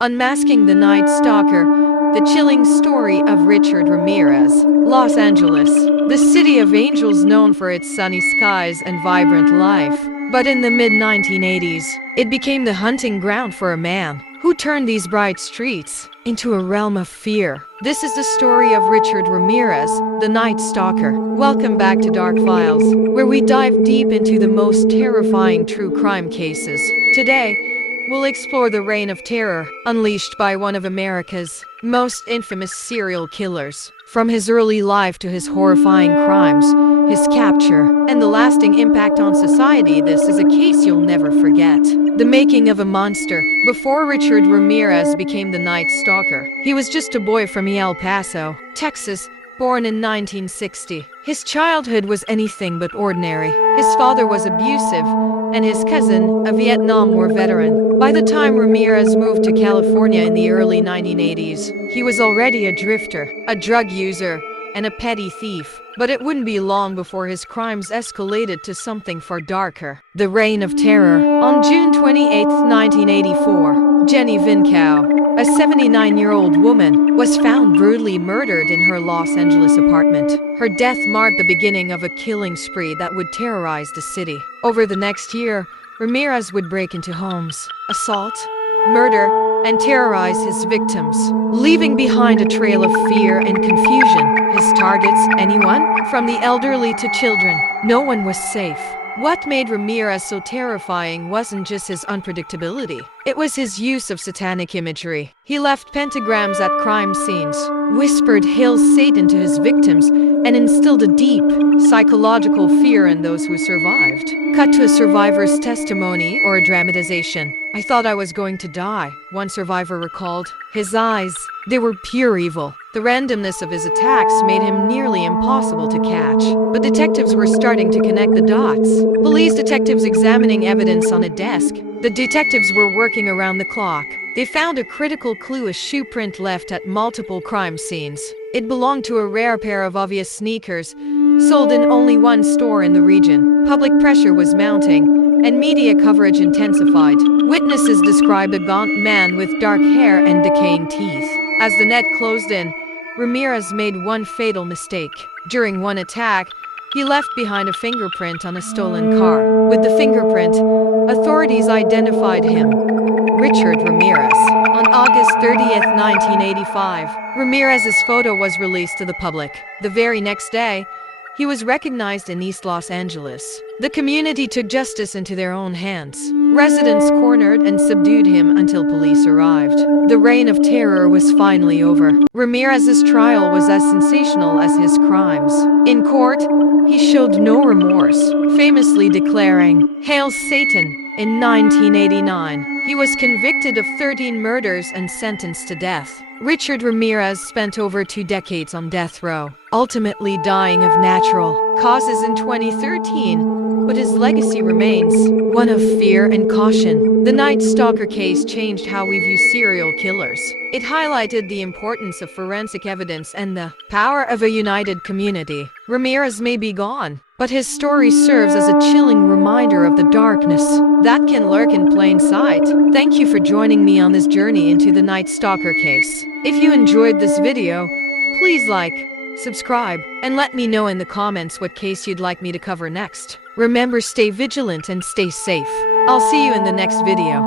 Unmasking the Night Stalker, the chilling story of Richard Ramirez. Los Angeles, the city of angels known for its sunny skies and vibrant life. But in the mid-1980s, it became the hunting ground for a man who turned these bright streets into a realm of fear. This is the story of Richard Ramirez, the Night Stalker. Welcome back to Dark Files, where we dive deep into the most terrifying true crime cases. Today, we'll explore the reign of terror unleashed by one of America's most infamous serial killers. From his early life to his horrifying crimes, his capture, and the lasting impact on society, this is a case you'll never forget. The making of a monster. Before Richard Ramirez became the Night Stalker, he was just a boy from El Paso, Texas, born in 1960. His childhood was anything but ordinary. His father was abusive, and his cousin, a Vietnam War veteran. By the time Ramirez moved to California in the early 1980s, he was already a drifter, a drug user, and a petty thief. But it wouldn't be long before his crimes escalated to something far darker. The Reign of Terror. On June 28, 1984, Jenny Vincow, a 79-year-old woman, was found brutally murdered in her Los Angeles apartment. Her death marked the beginning of a killing spree that would terrorize the city. Over the next year, Ramirez would break into homes, assault, murder, and terrorize his victims, leaving behind a trail of fear and confusion. His targets, anyone, from the elderly to children. No one was safe. What made Ramirez so terrifying wasn't just his unpredictability. It was his use of satanic imagery. He left pentagrams at crime scenes, whispered "Hail Satan" to his victims, and instilled a deep, psychological fear in those who survived. Cut to a survivor's testimony or a dramatization. "I thought I was going to die," one survivor recalled. His eyes, they were pure evil. The randomness of his attacks made him nearly impossible to catch. But detectives were starting to connect the dots. Police detectives examining evidence on a desk. The detectives were working around the clock. They found a critical clue, a shoe print left at multiple crime scenes. It belonged to a rare pair of obvious sneakers, sold in only one store in the region. Public pressure was mounting, and media coverage intensified. Witnesses described a gaunt man with dark hair and decaying teeth. As the net closed in, Ramirez made one fatal mistake. During one attack, he left behind a fingerprint on a stolen car. With the fingerprint, authorities identified him, Richard Ramirez. On August 30th, 1985, Ramirez's photo was released to the public. The very next day, he was recognized in East Los Angeles. The community took justice into their own hands. Residents cornered and subdued him until police arrived. The reign of terror was finally over. Ramirez's trial was as sensational as his crimes. In court, he showed no remorse, famously declaring, "Hail Satan," in 1989. He was convicted of 13 murders and sentenced to death. Richard Ramirez spent over 2 decades on death row, ultimately dying of natural causes in 2013, but his legacy remains one of fear and caution. The Night Stalker case changed how we view serial killers. It highlighted the importance of forensic evidence and the power of a united community. Ramirez may be gone, but his story serves as a chilling reminder of the darkness that can lurk in plain sight. Thank you for joining me on this journey into the Night Stalker case. If you enjoyed this video, please like, subscribe, and let me know in the comments what case you'd like me to cover next. Remember, stay vigilant and stay safe. I'll see you in the next video.